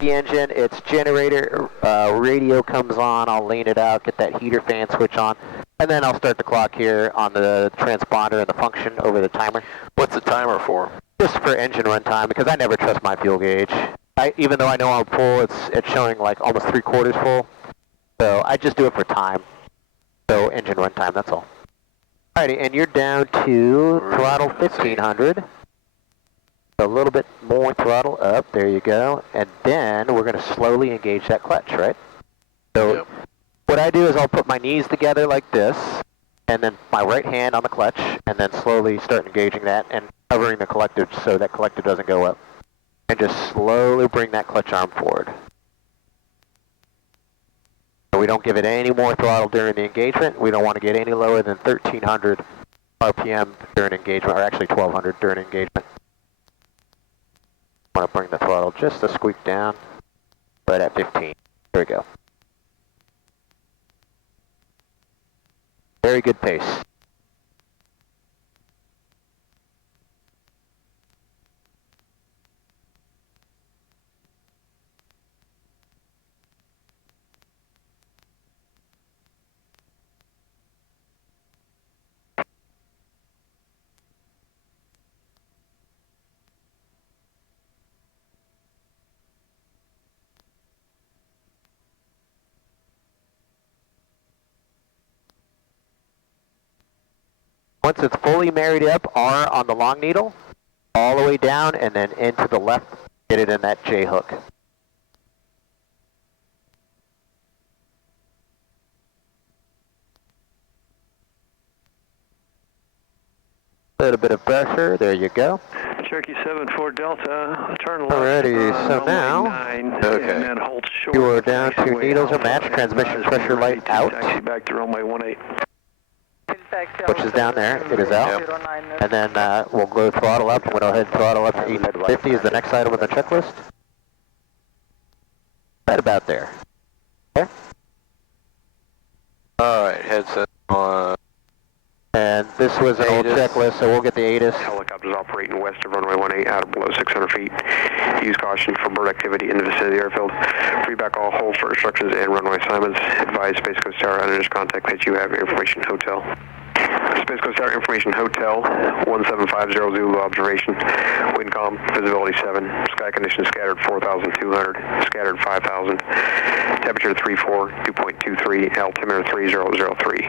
the engine, its generator radio comes on, I'll lean it out, get that heater fan switch on, and then I'll start the clock here on the transponder and the function over the timer. What's the timer for? Just for engine run time, because I never trust my fuel gauge. Even though I know I'm full, it's showing like almost 3/4 full. So I just do it for time. So engine run time, that's all. Alrighty, and you're down to throttle 1500. A little bit more throttle up, there you go. And then we're going to slowly engage that clutch, right? So what I do is I'll put my knees together like this, and then my right hand on the clutch, and then slowly start engaging that and covering the collective so that collective doesn't go up. And just slowly bring that clutch arm forward. So we don't give it any more throttle during the engagement. We don't want to get any lower than 1300 RPM during engagement, or actually 1200 during engagement. I want to bring the throttle just a squeak down, right at 15. There we go. Very good pace. Once it's fully married up, R on the long needle, all the way down, and then into the left, get it in that J hook. A little bit of pressure, there you go. Cherokee 74 Delta, turn left. Alrighty, so now, you are down to needles are matched, transmission pressure light out. Taxi back to runway 18. Which is down there, it is out. And then we'll go throttle up. I'm going to go ahead and throttle up to 850 is the next item on the checklist. Right about there. Okay. Alright, headset on. And this was an old checklist, so we'll get the ATIS. Helicopters operating west of runway 18 out of below 600 feet. Use caution for bird activity in the vicinity of the airfield. Feedback all hold for instructions and runway assignments. Advise Space Coast Tower under this contact that you have information hotel. Space Coast Tower information hotel, 1750 Zulu observation. Wind calm, visibility 7. Sky conditions scattered 4,200, scattered 5,000. Temperature 34, 2.23, altimeter 3003.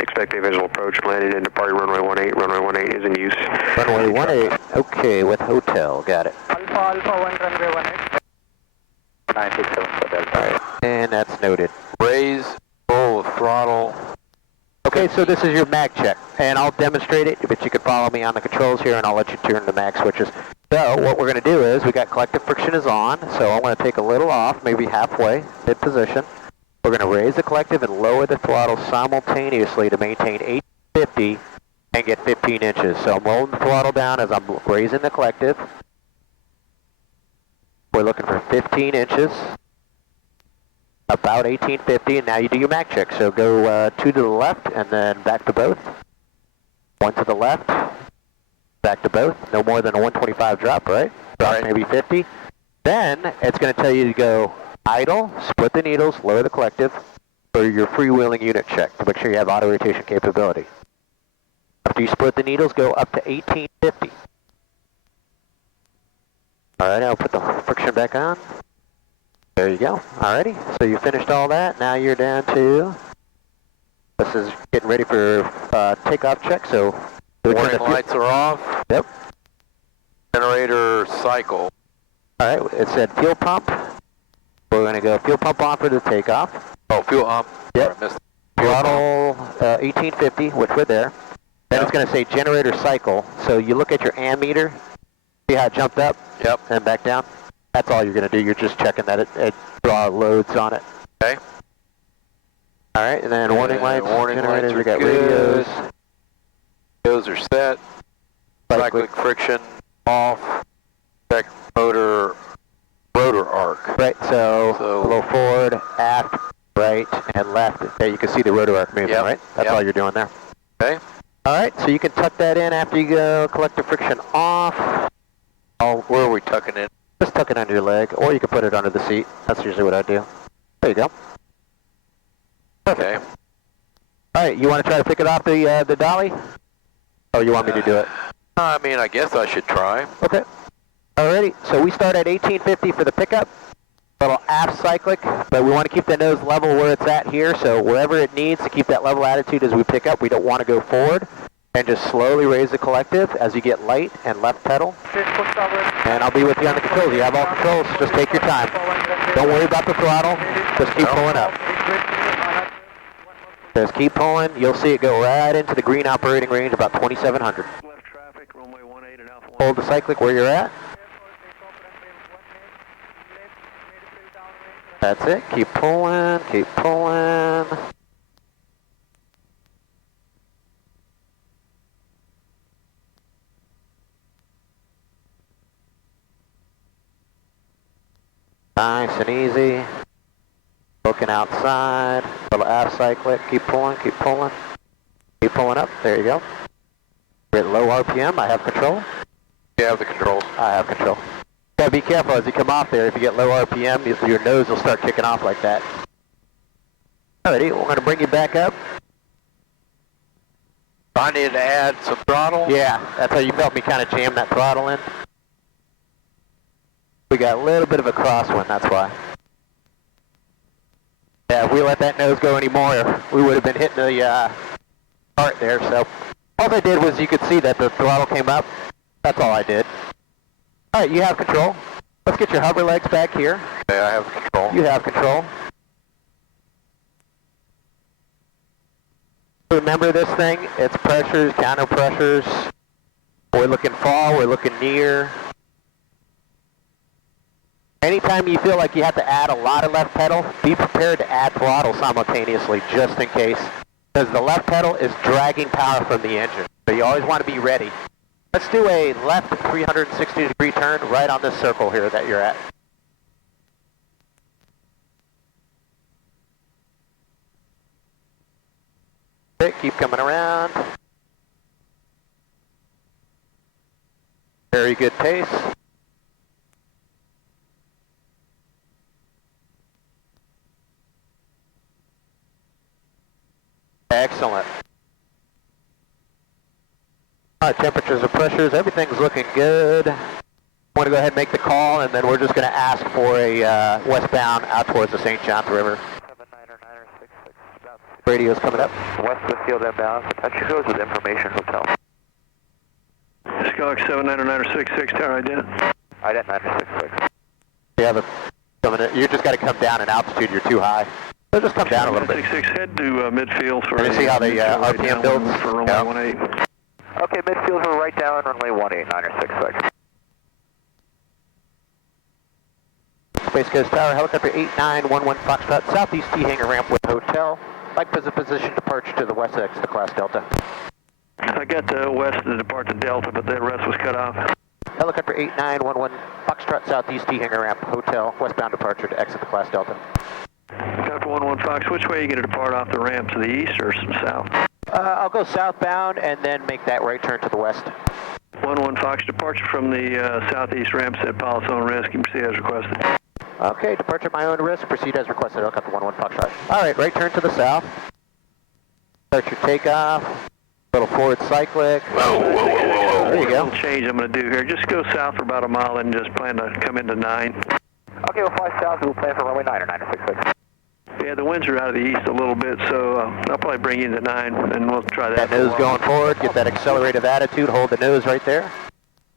Expected visual approach, landing and departing runway 18. Runway 18 is in use. Runway 18, okay, with hotel, got it. Alpha, Alpha 1, runway 18. 967 for Delta. Alright, and that's noted. Raise, full throttle. Okay, so this is your mag check, and I'll demonstrate it, but you can follow me on the controls here, and I'll let you turn the mag switches. So what we're going to do is, we got collective friction is on, so I'm going to take a little off, maybe halfway, mid-position. We're going to raise the collective and lower the throttle simultaneously to maintain 850 and get 15 inches. So I'm rolling the throttle down as I'm raising the collective. We're looking for 15 inches. About 1850, and now you do your mag check. So go 2 to the left, and then back to both. 1 to the left, back to both. No more than a 125 drop, right? Drop maybe 50. Then it's going to tell you to go idle, split the needles, lower the collective for your freewheeling unit check to make sure you have auto rotation capability. After you split the needles, go up to 1850. Alright, I'll put the friction back on. There you go. Alrighty, so you finished all that. Now you're down to, this is getting ready for takeoff check, so. Warning lights are off. Yep. Generator cycle. Alright, it said fuel pump. We're going to go fuel pump on for the takeoff. Oh, fuel pump. Yep. Throttle 1850, which we're there. Then it's going to say generator cycle. So you look at your ammeter, see how it jumped up? Yep. And back down? That's all you're going to do. You're just checking that it draw loads on it. Okay. Alright, and then warning lights, warning generators, lights we got good. radios. Radios are set. Cyclic friction off. Check motor rotor arc. Right, so below forward, aft, right, and left. There you can see the rotor arc moving, right? That's all you're doing there. Okay. Alright, so you can tuck that in after you go collective friction off. Oh, where are we tucking in? Just tuck it under your leg, or you can put it under the seat. That's usually what I do. There you go. Okay. All right, you want to try to pick it off the dolly? Or you want me to do it? I mean, I guess I should try. Okay. Alrighty, so we start at 1850 for the pickup. Little aft cyclic, but we want to keep the nose level where it's at here, so wherever it needs to keep that level attitude as we pick up, we don't want to go forward. And just slowly raise the collective as you get light and left pedal. And I'll be with you on the controls. You have all controls, just take your time. Don't worry about the throttle, just keep pulling up. Just keep pulling, you'll see it go right into the green operating range, about 2,700. Left traffic, runway 18 and Alpha 1. Hold the cyclic where you're at. That's it, keep pulling, keep pulling. Nice and easy. Looking outside, little aft cyclic, keep pulling, keep pulling. Keep pulling up, there you go. We're at low RPM, I have control. You have the controls. I have control. Gotta be careful as you come off there. If you get low RPM, your nose will start kicking off like that. Alrighty, we're gonna bring you back up. I need to add some throttle. Yeah, that's how you felt me kind of jam that throttle in. We got a little bit of a crosswind, that's why. Yeah, if we let that nose go anymore, we would have been hitting the part there. So all I did was you could see that the throttle came up. That's all I did. All right, you have control. Let's get your hover legs back here. Okay, I have control. You have control. Remember this thing, it's pressures, counter pressures. We're looking far, we're looking near. Anytime you feel like you have to add a lot of left pedal, be prepared to add throttle simultaneously, just in case. Because the left pedal is dragging power from the engine. So you always want to be ready. Let's do a left 360 degree turn right on this circle here that you're at. Okay, keep coming around. Very good pace. Excellent. All right, temperatures and pressures, everything's looking good. I want to go ahead and make the call, and then we're just going to ask for a westbound out towards the St. Johns River. 79966. Radio's coming up. West of the field inbound. Apache goes with information hotel. Skunk 79966, tower ident. Ident 966. You have a coming in. You just got to come down in altitude. You're too high. So just come down a little bit. 66, head to midfield for. Can you see how the RPM builds? For runway 18. Okay, midfield for right down, runway 18, 966. Space Coast Tower, helicopter 8911 Foxtrot, southeast T hangar ramp with hotel. Like position departure to the west exit of class Delta. I got the west to depart to Delta, but the rest was cut off. Helicopter 8911 Foxtrot, southeast T hangar ramp, hotel, westbound departure to exit the class Delta. Copy 11 Fox, which way are you going to depart off the ramp, to the east or some south? I'll go southbound and then make that right turn to the west. 11 Fox, departure from the southeast ramp, set pilot's own risk, you can proceed as requested. Okay, departure at my own risk, proceed as requested, helicopter 11 Foxtrot. Alright, right turn to the south. Start your takeoff. Little forward cyclic. Whoa, whoa, whoa, whoa. There you go. Little change I'm going to do here, just go south for about a mile and just plan to come into 9. Okay, we'll fly south. We'll plan for runway 9 or 966. Yeah, the winds are out of the east a little bit, so I'll probably bring you into 9, and we'll try that. That nose going forward, get that accelerative attitude, hold the nose right there.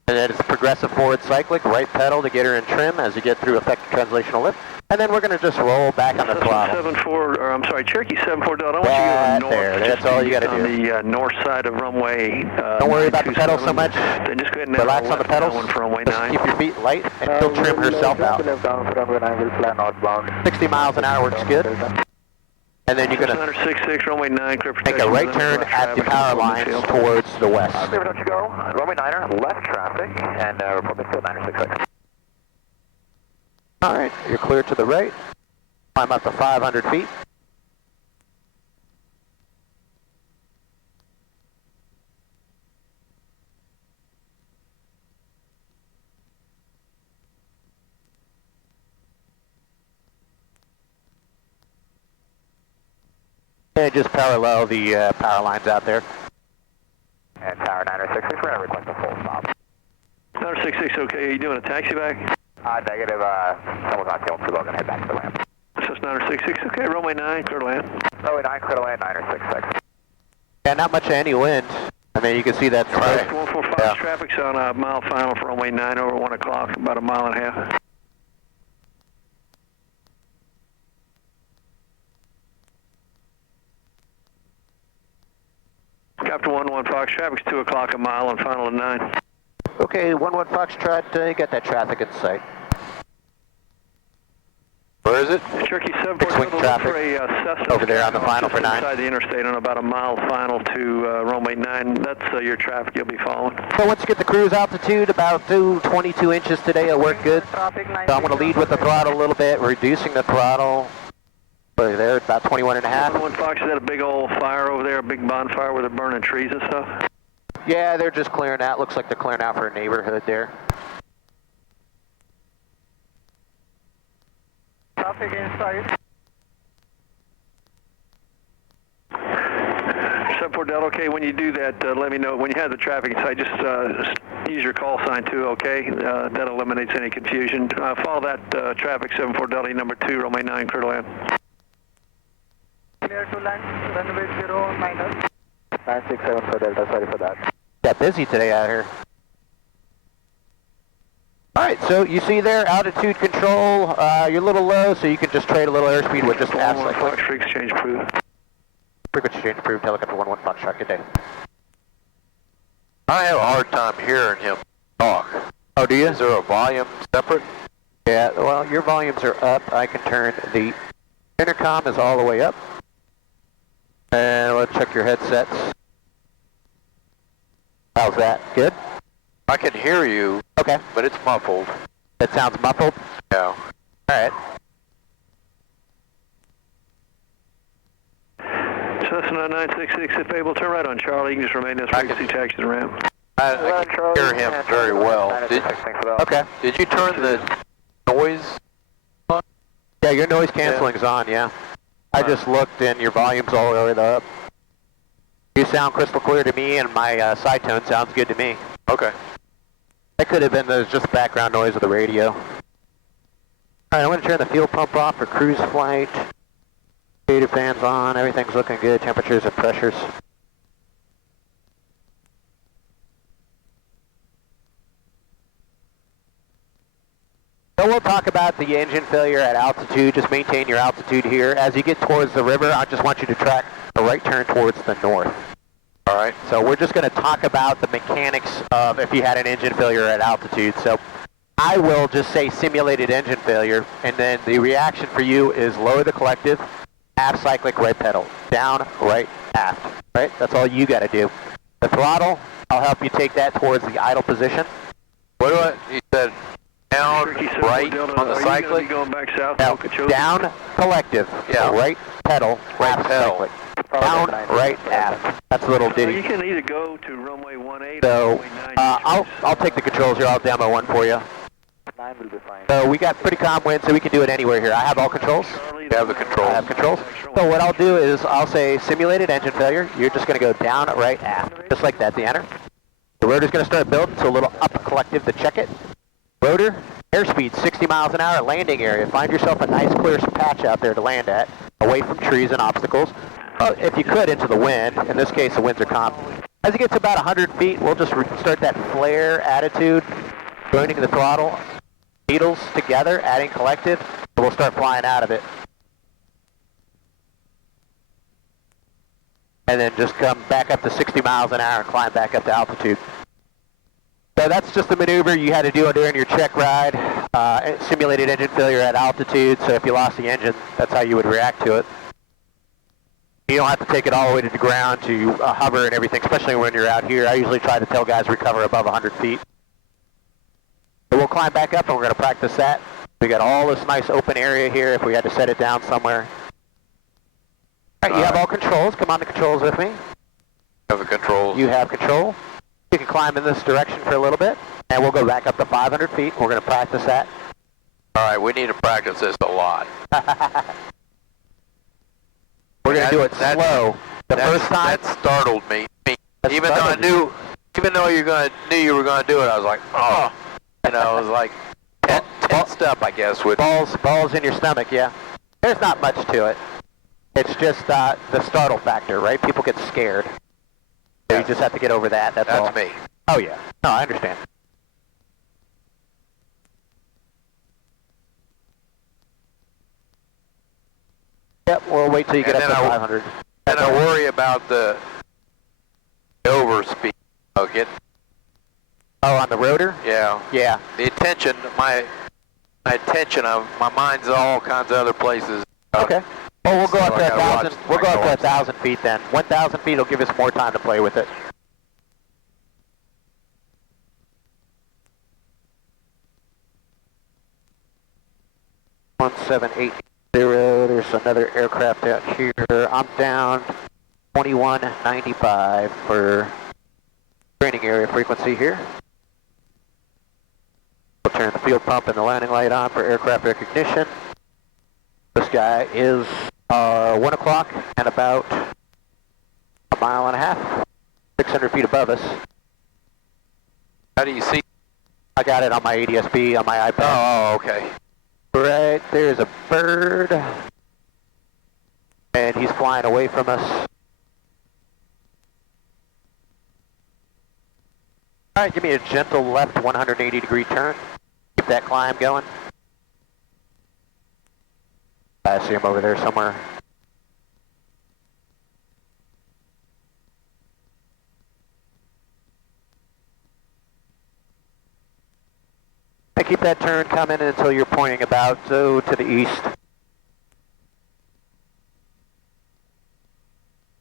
And then it's a progressive forward cyclic, right pedal to get her in trim as you get through effective translational lift. And then we're going to just roll back on the throttle. 74, or I'm sorry, Cherokee 74 Delta. I want you to go north. There, that's all you got to do. On the north side of runway. Don't worry about the pedal so much. Then just go ahead and relax on the pedals. One for runway Just 9. keep your feet light and she'll trim herself out. Down for runway 9, we'll fly northbound. 60 miles an hour works good. And then you're going to 666, runway 9, clear make a right turn at the power lines towards the west. Clear, don't you go. Runway 9er, left traffic, and report midfield 966. All right, you're clear to the right. Climb up to 500 feet. And just parallel the power lines out there. And Tower 966, we're going to request a full stop. 966, okay, are you doing a taxi back? Negative, someone's not feeling too well, going to head back to the ramp. So it's 966, okay, runway 9, clear to land. Runway 9, clear to land, 966. Yeah, not much of any wind. I mean, you can see that. Right. 145 traffic's on a mile final for runway 9 over 1 o'clock, about a mile and a half. Captain 11 Fox, traffic's 2 o'clock, a mile and final at 9. Okay, 11 Foxtrot, you got that traffic in sight. Where is it? Cherokee 7 Swing traffic over there on the final for 9. Inside the interstate on about a mile final to runway 9. That's your traffic you'll be following. So once you get the cruise altitude, about 22 inches today, it'll work good. So I'm going to lead with the throttle a little bit, reducing the throttle. Right there, about 21 and a half. 1 Fox, is that a big old fire over there, a big bonfire where they're burning trees and stuff? Yeah, they're just clearing out. Looks like they're clearing out for a neighborhood there. Traffic inside. 74 Delta, okay, when you do that, let me know. When you have the traffic inside, just use your call sign too, okay? That eliminates any confusion. Follow that traffic, 74 Delta, number 2, runway 9, clear to land. Clear to land, runway 0 minus. 967 for Delta, sorry for that. Got busy today out here. Alright, so you see there, altitude control, you're a little low, so you can just trade a little airspeed with just half cycle. Fox, frequency change approved. Frequency change approved, helicopter 11 Foxtrot, good day. I have a hard time hearing him talk. Oh, do you? Is there a volume separate? Yeah, well, your volumes are up. I can turn the intercom is all the way up. And let's check your headsets. How's that? Good? I can hear you, Okay. but it's muffled. That sounds muffled? Yeah. Alright. Cessna 966, if able, turn right on Charlie. You can just remain this frequency, taxi to the ramp. I can hear him very well. Okay. Did you turn the noise on? Yeah, your noise canceling's on, yeah. I just looked and your volume's all the way up. You sound crystal clear to me and my side tone sounds good to me. Okay. That could have been just background noise of the radio. Alright, I'm going to turn the fuel pump off for cruise flight. Heater fans on, everything's looking good, temperatures and pressures. So we'll talk about the engine failure at altitude. Just maintain your altitude here. As you get towards the river, I just want you to track a right turn towards the north. All right, so we're just going to talk about the mechanics of if you had an engine failure at altitude. So I will just say simulated engine failure, and then the reaction for you is lower the collective, half cyclic right pedal, down, right, aft, right? That's all you got to do. The throttle, I'll help you take that towards the idle position. What do I, you said down, right, on the cyclic? Going back south, Now, down, collective, Yeah. right pedal, Right half pedal. cyclic. Down, right, aft. That's a little You ditty. can either go to runway 18 or So, runway 9. I'll take the controls here. I'll demo one for you. 9 will be fine. So we got pretty calm wind, so we can do it anywhere here. I have all controls. You have the controls. I have controls. So what I'll do is I'll say simulated engine failure. You're just going to go down, right, aft, just like that, the enter. The rotor's going to start building, so a little up collective to check it. Rotor, airspeed 60 miles an hour, landing area. Find yourself a nice clear patch out there to land at, away from trees and obstacles. If you could, into the wind. In this case, the winds are calm. As you get to about 100 feet, we'll just start that flare attitude, joining the throttle, needles together, adding collective, and we'll start flying out of it. And then just come back up to 60 miles an hour and climb back up to altitude. So that's just the maneuver you had to do during your check ride. Simulated engine failure at altitude, so if you lost the engine, that's how you would react to it. You don't have to take it all the way to the ground to hover and everything, especially when you're out here. I usually try to tell guys recover above 100 feet. So we'll climb back up and we're going to practice that. We got all this nice open area here if we had to set it down somewhere. All right, you have all controls. Come on the controls with me. Have the controls. You have control. You can climb in this direction for a little bit, and we'll go back up to 500 feet. We're going to practice that. All right, we need to practice this a lot. We're we're going to do it slow. The first time, that startled me. Even though I startled knew, even though knew you were going to do it, I was like, oh, you know, it was like tensed up, I guess. With balls in your stomach, yeah. There's not much to it. It's just the startle factor, right? People get scared. So you just have to get over that. That's all. me. Oh yeah. No, I understand. Yep, we'll wait till you get up to 500. And I worry about the overspeed. Oh, on the rotor? Yeah. Yeah. The attention, my mind's all kinds of other places. Okay. Well, we'll go So up to I gotta 1,000. watch We'll go my up to goals. 1,000 feet then. 1,000 feet will give us more time to play with it. One 780. There's another aircraft out here. I'm down 2195 for training area frequency here. We'll turn the field pump and the landing light on for aircraft recognition. This guy is 1 o'clock and about a mile and a half, 600 feet above us. How do you see? I got it on my ADS-B on my iPad. Oh, okay. Right, there's a bird, and he's flying away from us. All right, give me a gentle left 180-degree turn. Keep that climb going. I see him over there somewhere. And keep that turn coming until you're pointing about to the east.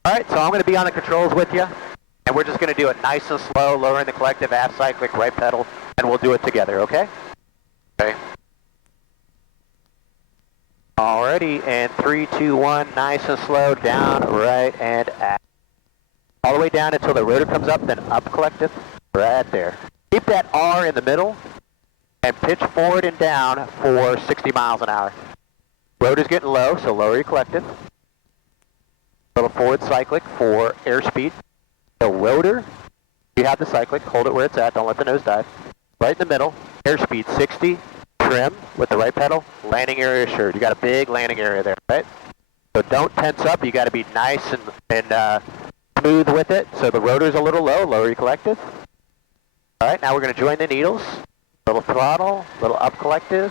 All right, so I'm going to be on the controls with you, and we're just going to do it nice and slow, lowering the collective aft cyclic right pedal, and we'll do it together, okay? Okay. Alrighty, and 3, 2, 1, nice and slow, down, right, and aft. All the way down until the rotor comes up, then up collective, right there. Keep that R in the middle, and pitch forward and down for 60 miles an hour. Rotor's getting low, so lower your collective. Little forward cyclic for airspeed. The rotor, you have the cyclic, hold it where it's at, don't let the nose dive. Right in the middle, airspeed 60, trim with the right pedal, landing area assured. You got a big landing area there, right? So don't tense up, you got to be nice and smooth with it. So the rotor's a little low, lower your collective. All right, now we're going to join the needles. Little throttle, little up collective.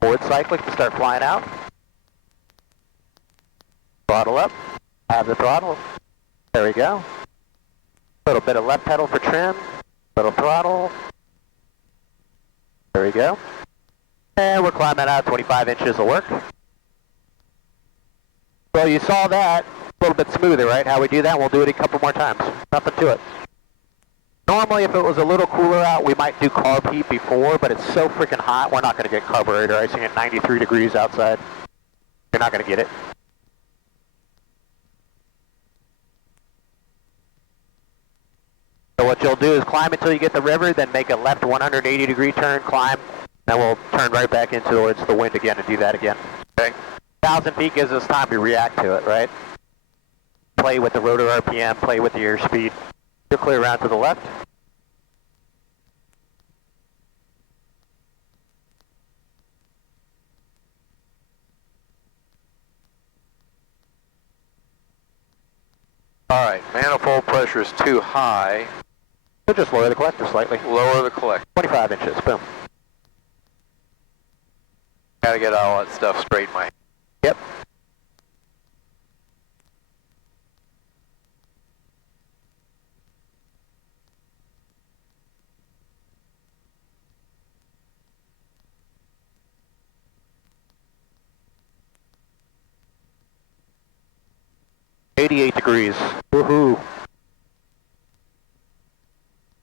Forward cyclic to start flying out. Throttle up, have the throttle. There we go. Little bit of left pedal for trim, little throttle. There we go. And we're climbing out 25 inches of work. So you saw that, a little bit smoother, right? How we do that, we'll do it a couple more times. Nothing to it. Normally, if it was a little cooler out, we might do carb heat before, but it's so freaking hot, we're not going to get carburetor icing at 93 degrees outside. You're not going to get it. So what you'll do is climb until you get the river, then make a left 180-degree turn, climb, then we'll turn right back in towards the wind again and do that again. Okay? 1,000 feet gives us time to react to it, right? Play with the rotor RPM, play with the airspeed. You'll clear around to the left. All right, manifold pressure is too high. So just lower the collector slightly. Lower the collector. 25 inches, boom. Got to get all that stuff straight in my head. Yep. .88 degrees. Woohoo!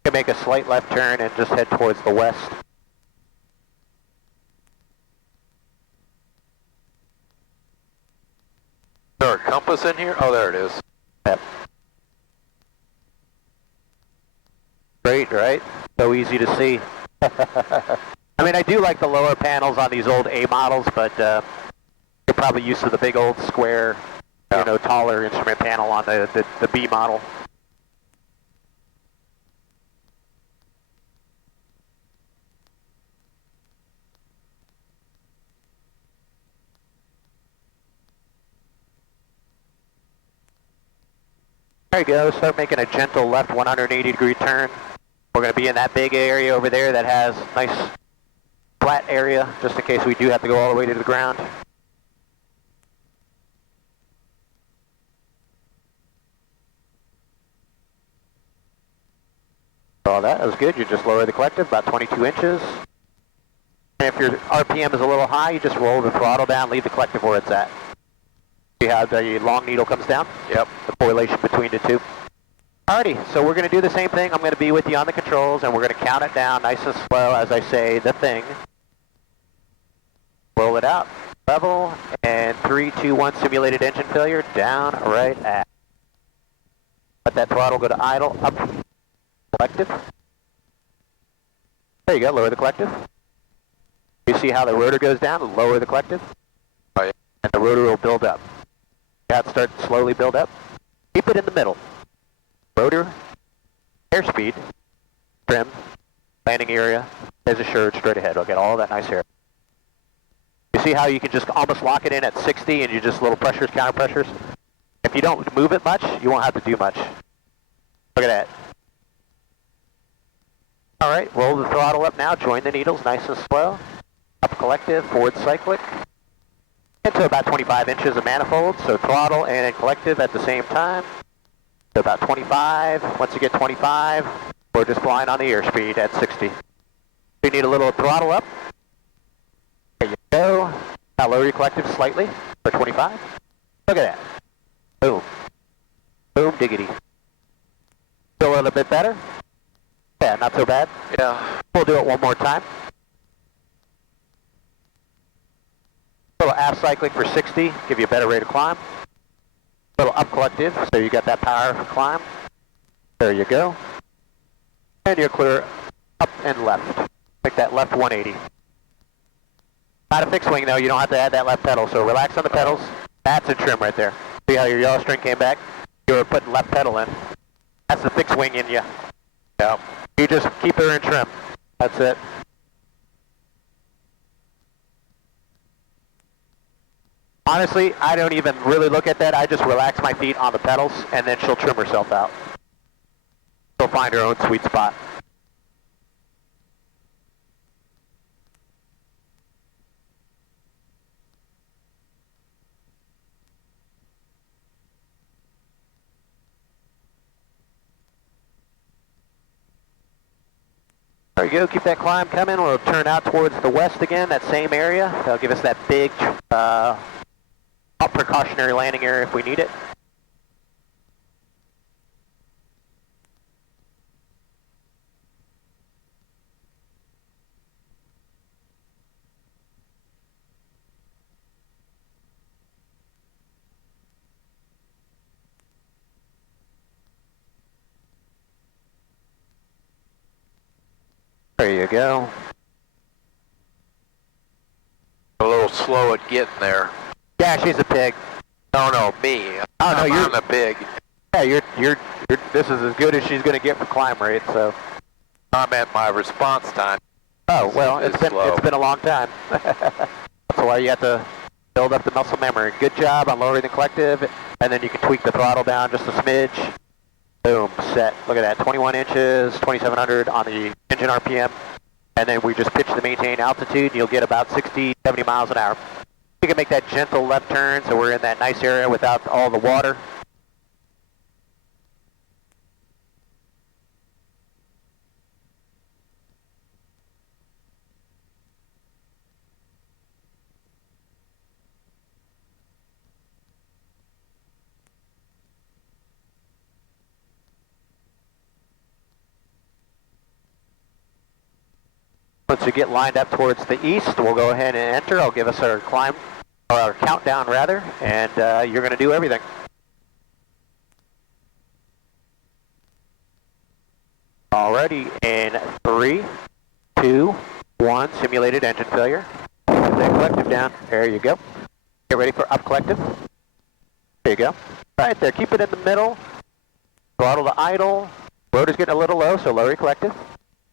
Can make a slight left turn and just head towards the west. Is there a compass in here? Oh, there it is. Yep. Great, right? So easy to see. I mean, I do like the lower panels on these old A models, but you're probably used to the big old square, you know, taller instrument panel on the B model. There you go, start making a gentle left 180-degree turn. We're going to be in that big area over there that has nice flat area, just in case we do have to go all the way to the ground. All that was good. You just lower the collective about 22 inches. And if your RPM is a little high, you just roll the throttle down, leave the collective where it's at. See how the long needle comes down? Yep. The correlation between the two. Alrighty, so we're going to do the same thing. I'm going to be with you on the controls, and we're going to count it down nice and slow as I say the thing. Roll it out. Level, and 3, 2, 1, simulated engine failure, down, right at. Let that throttle go to idle, up, collective. There you go, lower the collective. You see how the rotor goes down, lower the collective. Oh, yeah. And the rotor will build up. Got to start to slowly build up. Keep it in the middle. Rotor, airspeed, trim, landing area, as assured, straight ahead. We'll get all that nice air. You see how you can just almost lock it in at 60 and you just little pressures, counter pressures? If you don't move it much, you won't have to do much. Look at that. All right, roll the throttle up now, join the needles nice and slow. Up collective, forward cyclic. Into about 25 inches of manifold, so throttle and collective at the same time. So about 25. Once you get 25, we're just flying on the airspeed at 60. You need a little throttle up. There you go. Now lower your collective slightly for 25. Look at that. Boom. Boom diggity. Feel a little bit better? Yeah, not so bad. Yeah. We'll do it one more time. A little aft cycling for 60, give you a better rate of climb. A little up collective, so you got that power for climb. There you go. And you're clear up and left. Make that left 180. Not a fixed wing though, you don't have to add that left pedal, so relax on the pedals. That's a trim right there. See how your yellow string came back? You were putting left pedal in. That's the fixed wing in you. Yeah. You just keep her in trim. That's it. Honestly, I don't even really look at that. I just relax my feet on the pedals, and then she'll trim herself out. She'll find her own sweet spot. There you go, keep that climb coming. We'll turn out towards the west again, that same area. That'll give us that big up precautionary landing area if we need it. There you go. A little slow at getting there. Yeah, she's a pig. No, me. Oh, no, I'm a pig. Yeah, you're. This is as good as she's going to get for climb rate. So. I'm at my response time. Oh well, it's been a long time. That's why you have to build up the muscle memory. Good job on lowering the collective, and then you can tweak the throttle down just a smidge. Boom, set. Look at that, 21 inches, 2,700 on the engine RPM, and then we just pitch the maintain altitude, and you'll get about 60, 70 miles an hour. You can make that gentle left turn, so we're in that nice area without all the water. Once we get lined up towards the east, we'll go ahead and enter. I'll give us our climb, or our countdown rather, and you're going to do everything. Alrighty, in 3, 2, 1, simulated engine failure. Put that collective down. There you go. Get ready for up collective. There you go. Right there, keep it in the middle. Throttle to idle. Rotor's getting a little low, so lower your collective.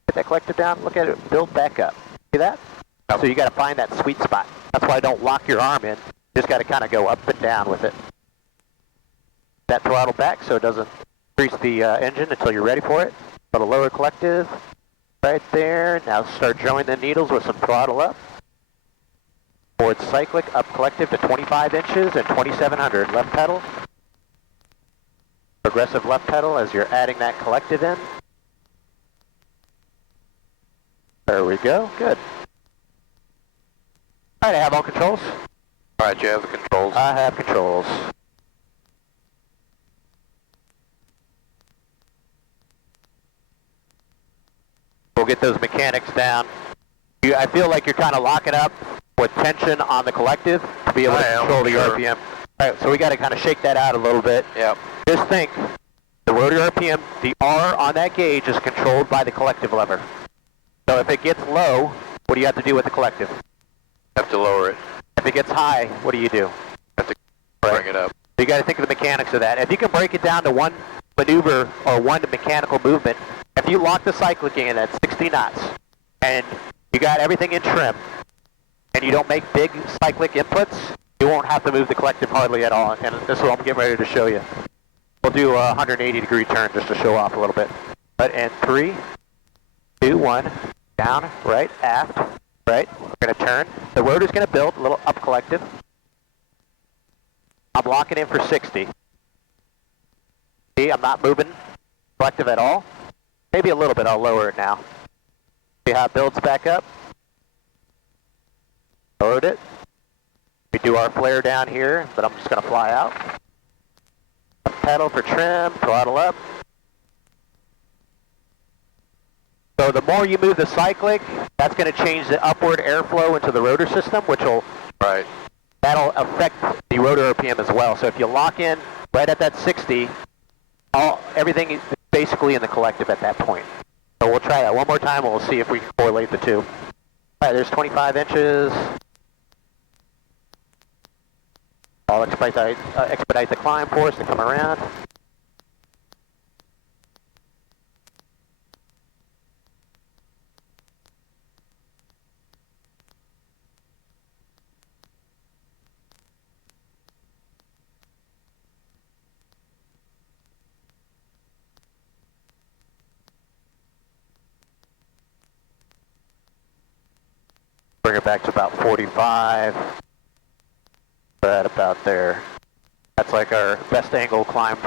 Get that collective down, look at it, build back up. See that? Yep. So you got to find that sweet spot. That's why I don't lock your arm in. Just got to kind of go up and down with it. That throttle back so it doesn't increase the engine until you're ready for it. Put a lower collective right there. Now start drawing the needles with some throttle up. Forward cyclic, up collective to 25 inches and 2700. Left pedal. Progressive left pedal as you're adding that collective in. There we go. Good. All right, I have all controls. All right, you have the controls. I have controls. We'll get those mechanics down. I feel like you're kind of locking up with tension on the collective to be able to control the RPM. All right, so we got to kind of shake that out a little bit. Yep. Just think, the rotor RPM, the R on that gauge is controlled by the collective lever. So if it gets low, what do you have to do with the collective? Have to lower it. If it gets high, what do you do? Have to bring it up. So you got to think of the mechanics of that. If you can break it down to one maneuver or one mechanical movement, if you lock the cyclic in at 60 knots and you got everything in trim and you don't make big cyclic inputs, you won't have to move the collective hardly at all. And this is what I'm getting ready to show you. We'll do a 180-degree turn just to show off a little bit. But in 3, 2, 1, down, right, aft, right. We're going to turn. The rotor's going to build a little up collective. I'm locking in for 60. See, I'm not moving collective at all. Maybe a little bit, I'll lower it now. See how it builds back up? Lowered it. We do our flare down here, but I'm just going to fly out. Pedal for trim, throttle up. So the more you move the cyclic, that's going to change the upward airflow into the rotor system, which will, that'll affect the rotor RPM as well. So if you lock in right at that 60, everything is basically in the collective at that point. So we'll try that one more time and we'll see if we can correlate the two. All right, there's 25 inches. I'll expedite the climb for us to come around. Bring it back to about 45. Right about there. That's like our best angle climb.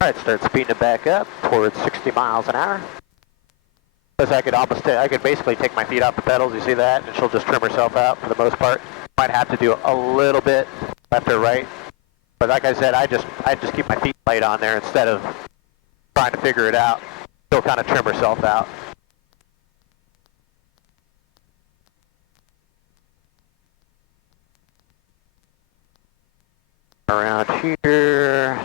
All right, start speeding it back up towards 60 miles an hour. Because I could basically take my feet off the pedals, you see that, and she'll just trim herself out for the most part. Might have to do a little bit left or right. But like I said, I just keep my feet laid on there instead of trying to figure it out. She'll kind of trim herself out. Around here.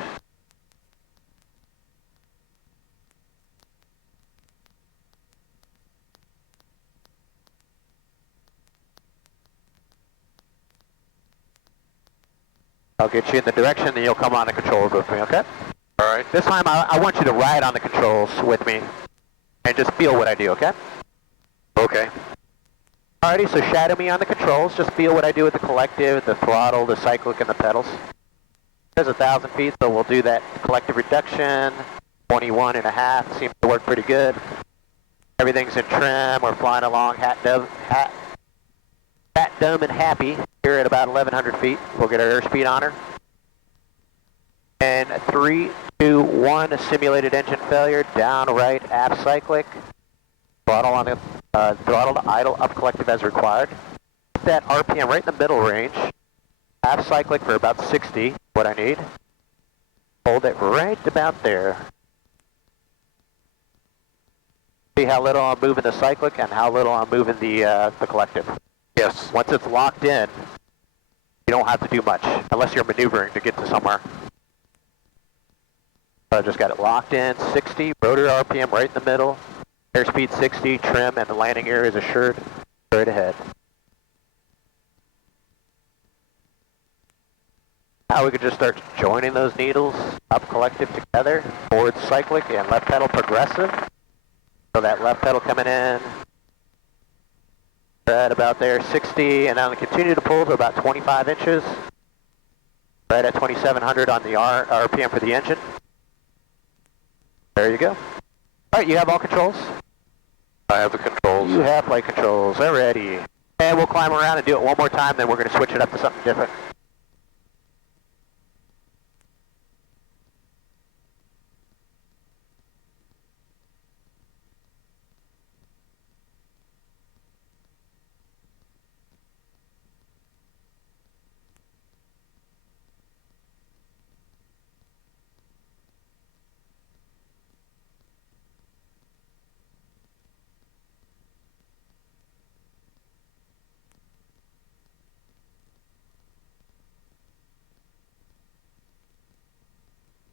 I'll get you in the direction and you'll come on the controls with me, okay? All right. This time I want you to ride on the controls with me and just feel what I do, okay? Okay. Alrighty, so shadow me on the controls. Just feel what I do with the collective, the throttle, the cyclic, and the pedals. There's 1,000 feet, so we'll do that collective reduction. 21.5 seems to work pretty good. Everything's in trim. We're flying along, fat, dumb, and happy. Here at about 1,100 feet. We'll get our airspeed on her. And 3, 2, 1, simulated engine failure. Down, right, aft cyclic. Throttle on the throttle to idle, up collective as required. Put that RPM right in the middle range. Aft cyclic for about 60, what I need. Hold it right about there. how little I'm moving the cyclic and how little I'm moving the collective? Yes. Once it's locked in, you don't have to do much unless you're maneuvering to get to somewhere. So I just got it locked in, 60, rotor RPM right in the middle, airspeed 60, trim, and the landing area is assured straight ahead. Now we could just start joining those needles, up collective together, forward cyclic and left pedal progressive. So that left pedal coming in, right about there, 60, and now continue to pull to about 25 inches. Right at 2,700 on the RPM for the engine. There you go. All right, you have all controls? I have the controls. You have flight controls already. And we'll climb around and do it one more time, then we're going to switch it up to something different.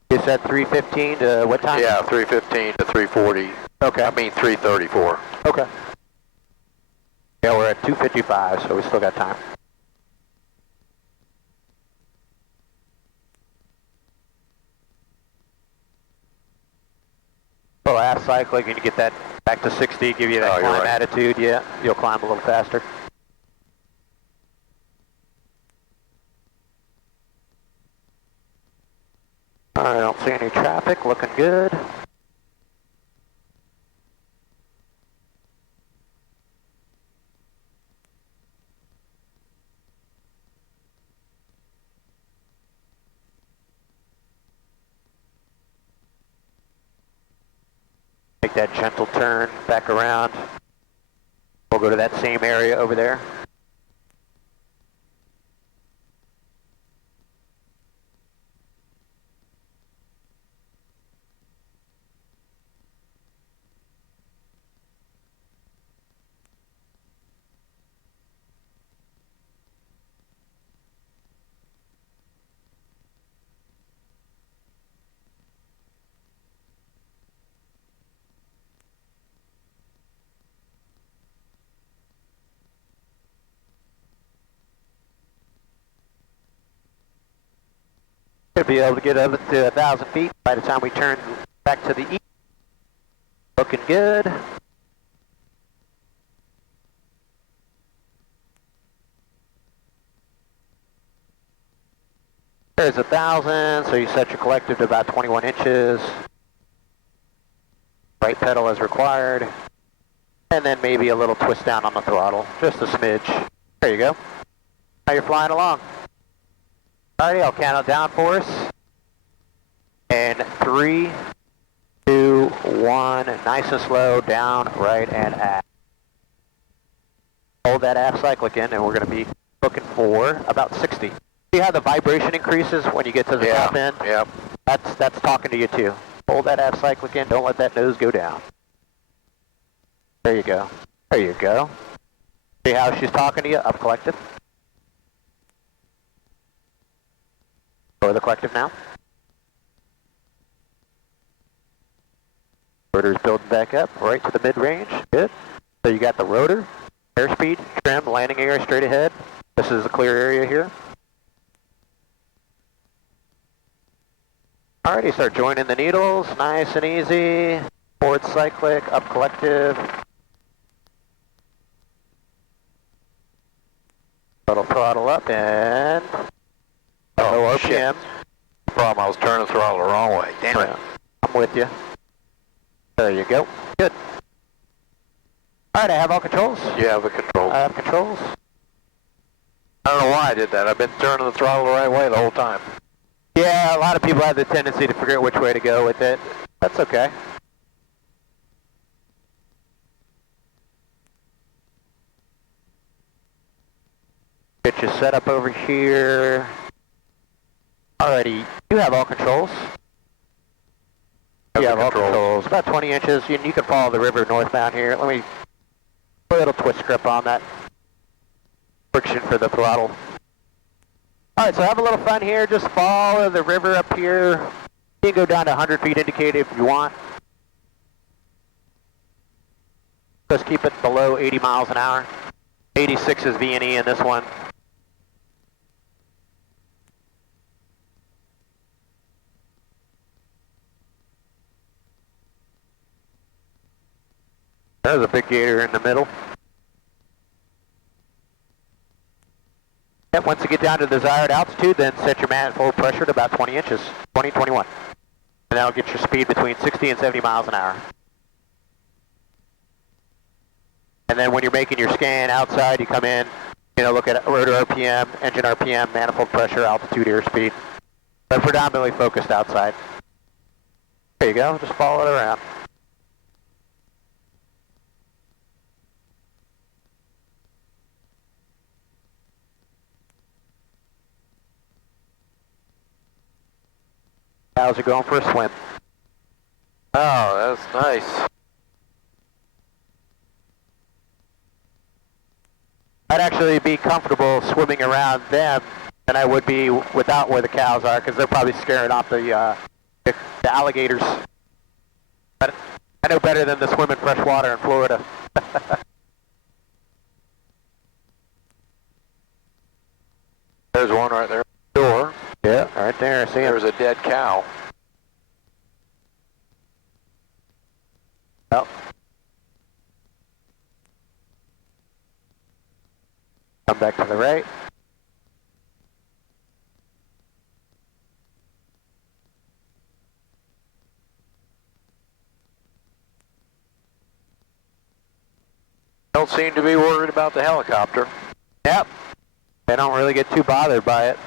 You said 3:15 to what time? Yeah, 3:15 to 3:40. Okay. I mean 3:34. Okay. Yeah, we're at 2:55, so we still got time. Well, half cycling, and you get that back to 60, give you that Oh, you're climb right. attitude. Yeah, you'll climb a little faster. All right, I don't see any traffic. Looking good. Make that gentle turn back around. We'll go to that same area over there. Should be able to get up to 1,000 feet by the time we turn back to the east. Looking good. There's 1,000, so you set your collective to about 21 inches. Right pedal as required. And then maybe a little twist down on the throttle, just a smidge. There you go. Now you're flying along. Alrighty, I'll count it down for us. And 3, 2, 1, nice and slow, down, right, and aft. Hold that aft cyclic in, and we're going to be looking for about 60. See how the vibration increases when you get to the top end? Yeah. That's talking to you too. Hold that aft cyclic in, don't let that nose go down. There you go. There you go. See how she's talking to you? Up collective. Go to the collective now. Rotor's building back up, right to the mid-range. Good. So you got the rotor, airspeed, trim, landing area straight ahead. This is a clear area here. Alrighty, start joining the needles, nice and easy. Forward cyclic, up collective. Little throttle up and Oh, RPM. shit. Problem, I was turning the throttle the wrong way. Damn it. I'm with you. There you go. Good. Alright, I have all controls. You have the controls. I have controls. I don't know why I did that. I've been turning the throttle the right way the whole time. Yeah, a lot of people have the tendency to forget which way to go with it. That's okay. Get you set up over here. Alrighty, you have all controls. You have all controls. About 20 inches. You can follow the river northbound here. Let me put a little twist grip on that. Friction for the throttle. Alright, so have a little fun here. Just follow the river up here. You can go down to 100 feet indicated if you want. Just keep it below 80 miles an hour. 86 is V&E in this one. There's a big gator in the middle. And once you get down to the desired altitude, then set your manifold pressure to about 20 inches, 20, 21. And that'll get your speed between 60 and 70 miles an hour. And then when you're making your scan outside, you come in, look at rotor RPM, engine RPM, manifold pressure, altitude, airspeed. But predominantly focused outside. There you go, just follow it around. How's it going for a swim? Oh, that's nice. I'd actually be comfortable swimming around them than I would be without where the cows are, because they're probably scaring off the alligators. But I know better than to swim in fresh water in Florida. There's one right there. Door. Yeah, right there. I see him. There's a dead cow. Oh. Come back to the right. Don't seem to be worried about the helicopter. Yep. They don't really get too bothered by it.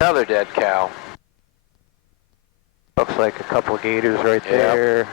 Another dead cow. Looks like a couple of gators right there.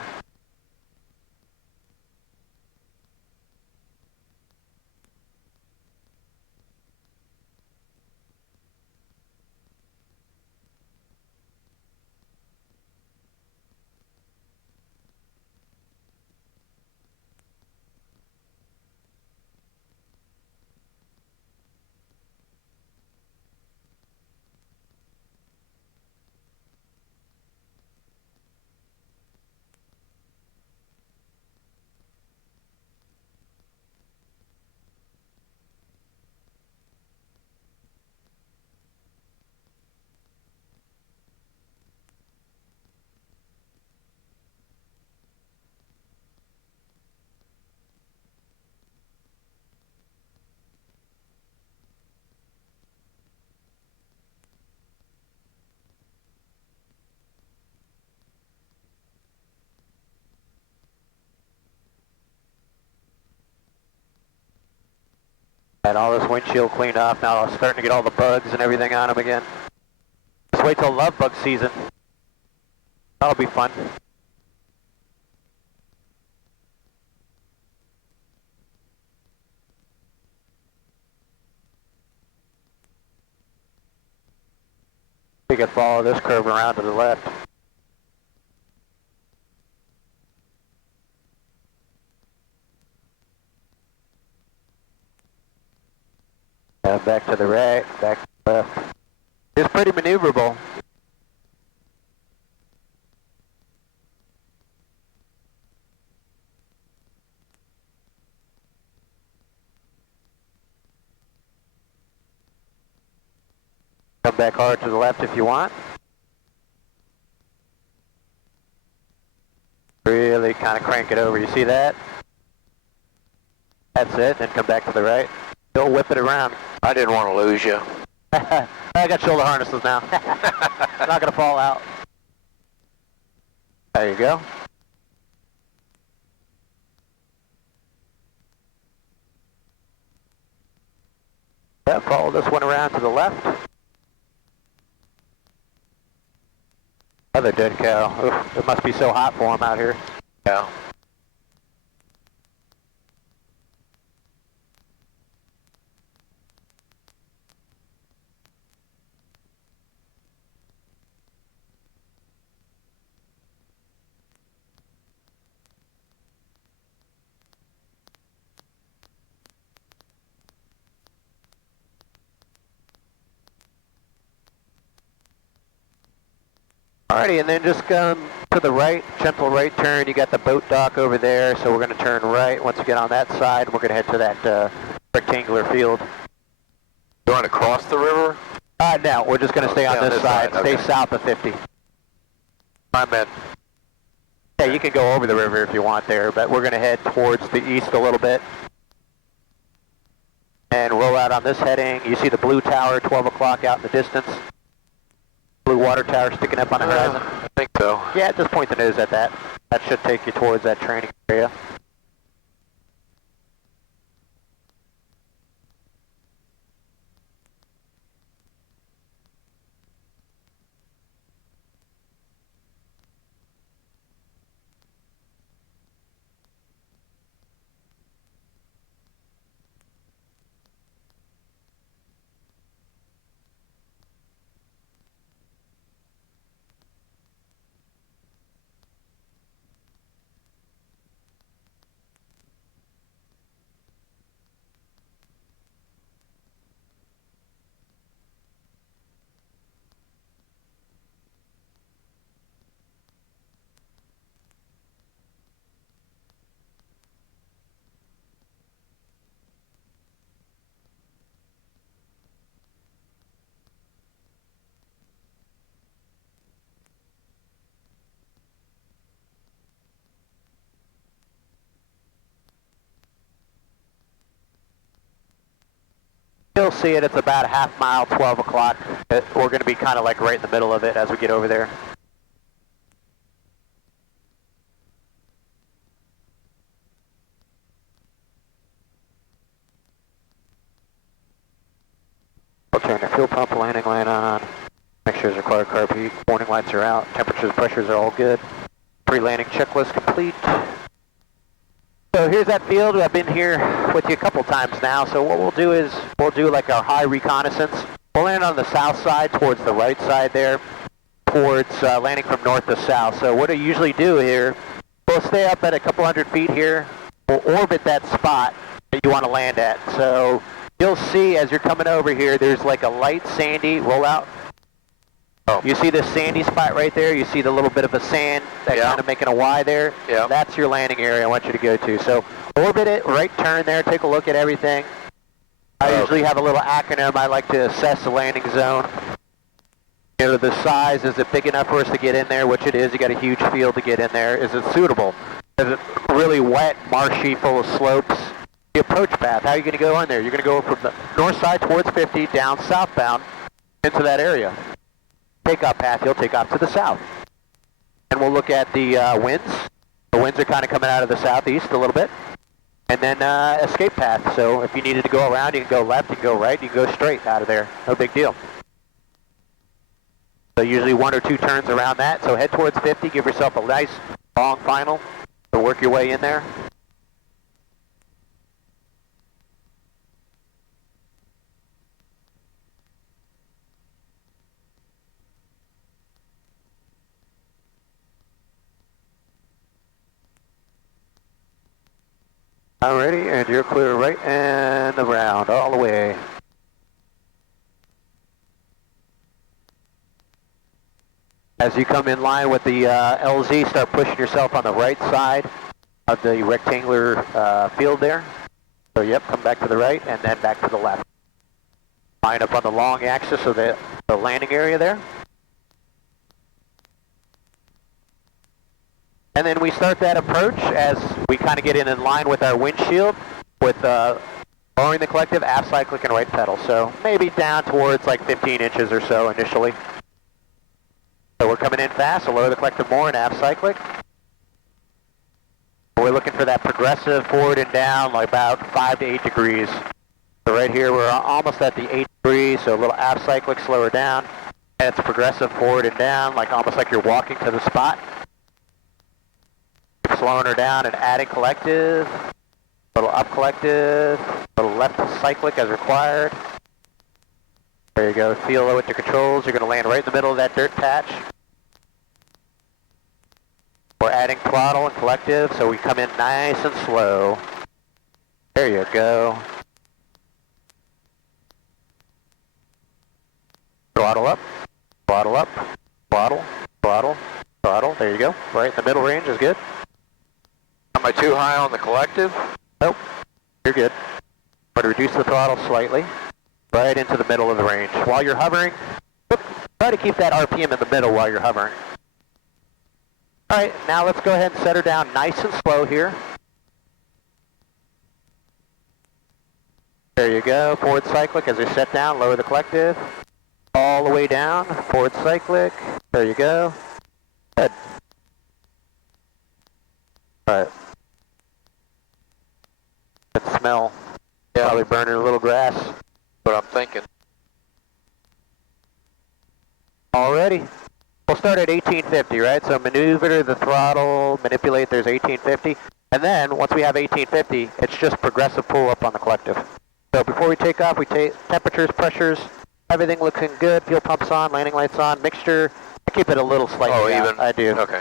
Had all this windshield cleaned off, now I'm starting to get all the bugs and everything on them again. Just wait till love bug season. That'll be fun. We can follow this curve around to the left. Back to the right, back to the left. It's pretty maneuverable. Come back hard to the left if you want. Really kind of crank it over, you see that? That's it, then come back to the right. Still whip it around. I didn't want to lose you. I got shoulder harnesses now. It's not going to fall out. There you go. Yeah, follow this one around to the left. Another dead cow. Oof, it must be so hot for them out here. Yeah. Alrighty, and then just come to the right, gentle right turn. You got the boat dock over there, so we're going to turn right. Once you get on that side, we're going to head to that rectangular field. You want to cross the river? No, we're just going to stay on this side. Stay okay. south of 50. I'm in. Yeah, you can go over the river if you want there, but we're going to head towards the east a little bit. And roll out on this heading. You see the blue tower, 12 o'clock out in the distance. Blue water tower sticking up on the horizon. I think so. Yeah, just point the nose at that. That should take you towards that training area. You'll see it, it's about a half mile, 12 o'clock. We're going to be kind of like right in the middle of it as we get over there. We'll turn the fuel pump, landing light on. Make sure there's required carb heat. Warning lights are out. Temperatures, pressures are all good. Pre-landing checklist complete. So here's that field. I've been here with you a couple times now. So what we'll do is we'll do like our high reconnaissance. We'll land on the south side towards the right side there, towards landing from north to south. So what I usually do here, we'll stay up at a couple hundred feet here. We'll orbit that spot that you want to land at. So you'll see as you're coming over here, there's like a light sandy rollout. Oh. You see this sandy spot right there? You see the little bit of a sand that kind of making a Y there? Yeah. That's your landing area I want you to go to. So orbit it, right turn there, take a look at everything. I usually have a little acronym. I like to assess the landing zone. You know, the size, is it big enough for us to get in there, which it is. You got a huge field to get in there. Is it suitable? Is it really wet, marshy, full of slopes? The approach path, how are you going to go on there? You're going to go from the north side towards 50, down southbound into that area. Takeoff path, you'll take off to the south. And we'll look at the winds. The winds are kind of coming out of the southeast a little bit. And then escape path, so if you needed to go around, you can go left, you can go right, you can go straight out of there. No big deal. So usually 1 or 2 turns around that, so head towards 50, give yourself a nice long final to work your way in there. Alrighty, and you're clear right and around, all the way. As you come in line with the LZ, start pushing yourself on the right side of the rectangular field there. So yep, come back to the right and then back to the left. Line up on the long axis of the landing area there. And then we start that approach as we kind of get in line with our windshield with lowering the collective, aft side click and right pedal. So maybe down towards like 15 inches or so initially. So we're coming in fast, so lower the collective more and aft cyclic. We're looking for that progressive forward and down, like about 5 to 8 degrees. So right here we're almost at the 8 degrees, so a little aft cyclic, slower down. And it's progressive forward and down, like almost like you're walking to the spot. Slowing her down and adding collective. A little up collective, a little left cyclic as required. There you go, feel it with your controls. You're going to land right in the middle of that dirt patch. We're adding throttle and collective, so we come in nice and slow. There you go. Throttle up, throttle up, throttle, throttle. There you go. Right in the middle range is good. Am I too high on the collective? Nope. You're good. But reduce the throttle slightly. Right into the middle of the range. While you're hovering, try to keep that RPM in the middle while you're hovering. Alright, now let's go ahead and set her down nice and slow here. There you go. Forward cyclic as we set down, lower the collective. All the way down, forward cyclic. There you go. Good. Alright. Good smell. Yeah. Probably burning a little grass. What I'm thinking. Alrighty. We'll start at 1850, right? So maneuver the throttle, manipulate, there's 1850. And then, once we have 1850, it's just progressive pull up on the collective. So before we take off, we take temperatures, pressures, everything looking good, fuel pumps on, landing lights on, mixture. I keep it a little slightly out. Even? I do. Okay.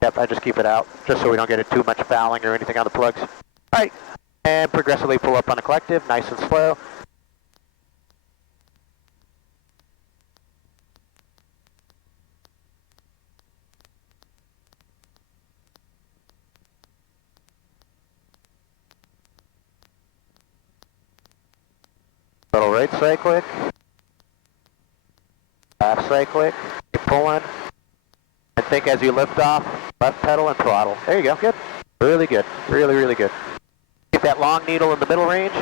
Yep, I just keep it out, just so we don't get it too much fouling or anything on the plugs. Alright, and progressively pull up on the collective, nice and slow. Little right cyclic, left cyclic, keep pulling, and think as you lift off, left pedal and throttle. There you go, good. Really good, really, really good. Keep that long needle in the middle range.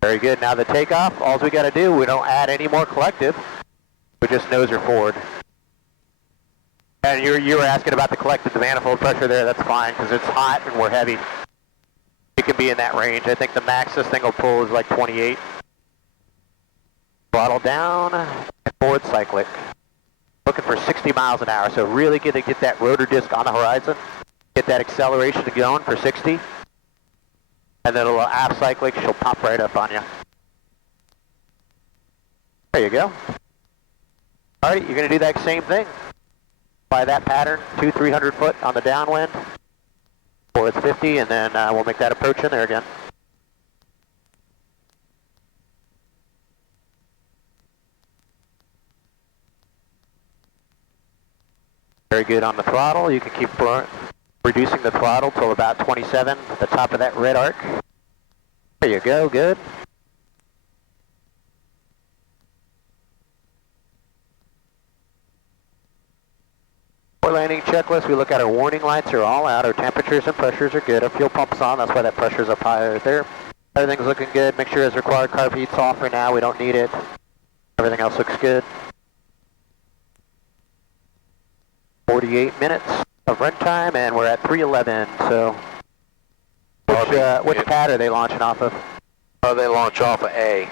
Very good, now the takeoff, all we gotta do, we don't add any more collective, we just nose her forward. And you were asking about the collective, the manifold pressure there, that's fine, because it's hot and we're heavy. It can be in that range. I think the max this thing will pull is like 28. Throttle down, and forward cyclic. Looking for 60 miles an hour, so really good to get that rotor disc on the horizon. Get that acceleration going for 60. And then a little aft cyclic, she'll pop right up on you. There you go. Alright, you're going to do that same thing. By that pattern, 200-300 foot on the downwind. Forward 50, and then we'll make that approach in there again. Very good on the throttle. You can keep reducing the throttle till about 27 at the top of that red arc. There you go, good. For landing checklist, we look at our warning lights are all out, our temperatures and pressures are good, our fuel pump's on, that's why that pressure's up high right there. Everything's looking good, make sure as required carb heat's off for now, we don't need it. Everything else looks good. 48 minutes of run time, and we're at 311, so which pad are they launching off of? Oh, they launch off of A.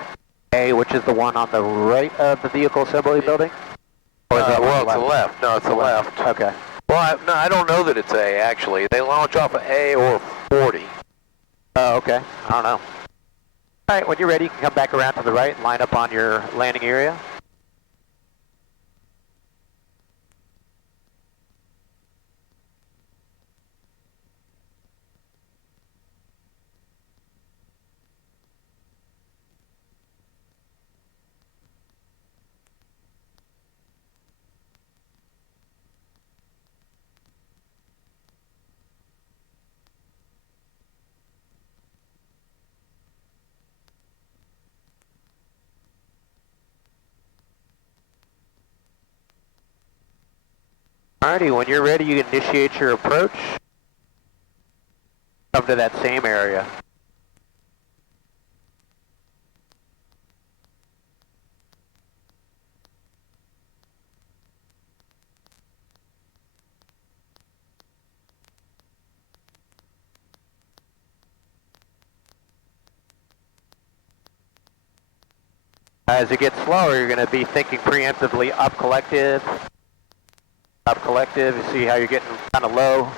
A, which is the one on the right of the vehicle assembly building? Or is that Well, it's the left. No, it's the left. Okay. Well, no, I don't know that it's A, actually. They launch off of A or 40. Oh, okay. I don't know. Alright, when you're ready, you can come back around to the right and line up on your landing area. Alrighty, when you're ready, you can initiate your approach. Come to that same area. As it gets slower, you're going to be thinking preemptively up collective. Up collective, you see how you're getting kind of low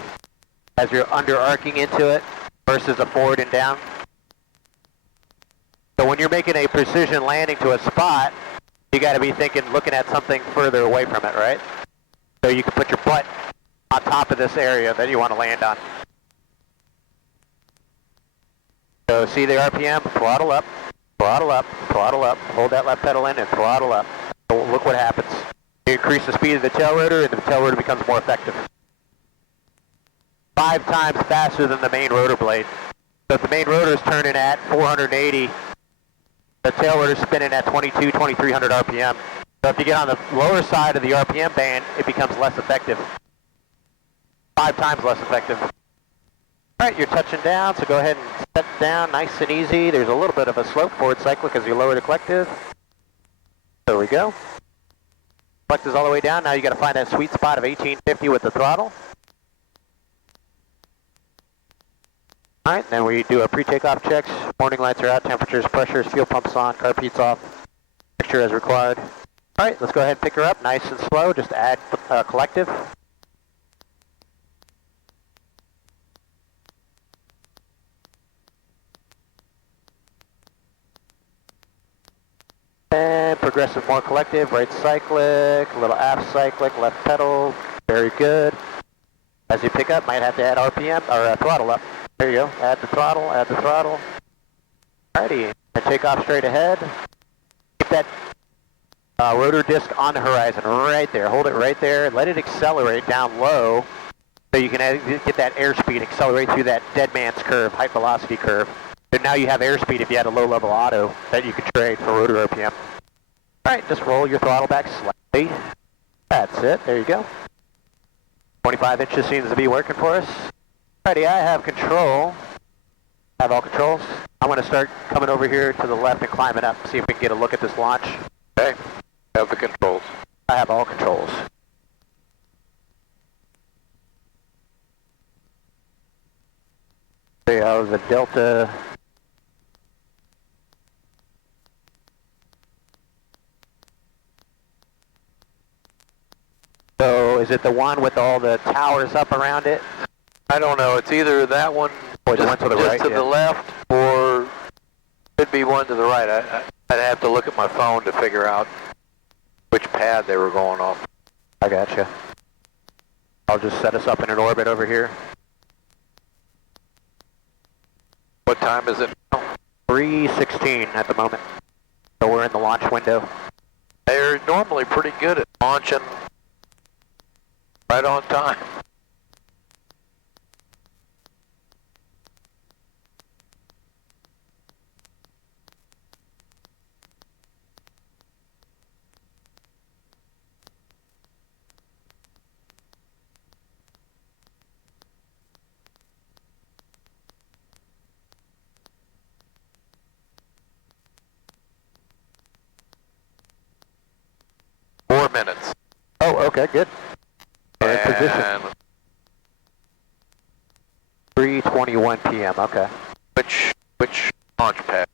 as you're under arcing into it versus a forward and down. So when you're making a precision landing to a spot, you got to be thinking, looking at something further away from it, right? So you can put your butt on top of this area that you want to land on. So see the RPM, throttle up, throttle up, throttle up, hold that left pedal in and throttle up. So look what happens. You increase the speed of the tail rotor, and the tail rotor becomes more effective. 5 times faster than the main rotor blade. So if the main rotor is turning at 480, the tail rotor is spinning at 2300 RPM. So if you get on the lower side of the RPM band, it becomes less effective. 5 times less effective. Alright, you're touching down, so go ahead and set down nice and easy. There's a little bit of a slope forward cyclic as you lower the collective. There we go. Collective's all the way down. Now you got to find that sweet spot of 1850 with the throttle. Alright, then we do a pre-takeoff checks. Warning lights are out, temperatures, pressures, fuel pumps on, carb heat's off. Mixture as required. Alright, let's go ahead and pick her up nice and slow. Just add collective. And progressive more collective, right cyclic, a little aft cyclic, left pedal. Very good. As you pick up, might have to add RPM or throttle up. There you go. Add the throttle, add the throttle. Alrighty. And take off straight ahead. Keep that rotor disc on the horizon right there. Hold it right there. Let it accelerate down low so you can get that airspeed, accelerate through that dead man's curve, height velocity curve. So now you have airspeed if you had a low level auto that you could trade for rotor RPM. Alright, just roll your throttle back slightly. That's it. There you go. 25 inches seems to be working for us. Alrighty, I have control. I have all controls. I'm going to start coming over here to the left and climbing up, see if we can get a look at this launch. Okay. Have the controls. I have all controls. There you go, the Delta. So is it the one with all the towers up around it? I don't know. It's either that one, Or the one to the just right? to the left, or could be one to the right. I'd have to look at my phone to figure out which pad they were going off. I gotcha. I'll just set us up in an orbit over here. What time is it now? 3:16 at the moment. So we're in the launch window. They're normally pretty good at launching right on time. Minutes. Oh, okay, good. We're in position. And 3:21 p.m. Okay. which launch pad?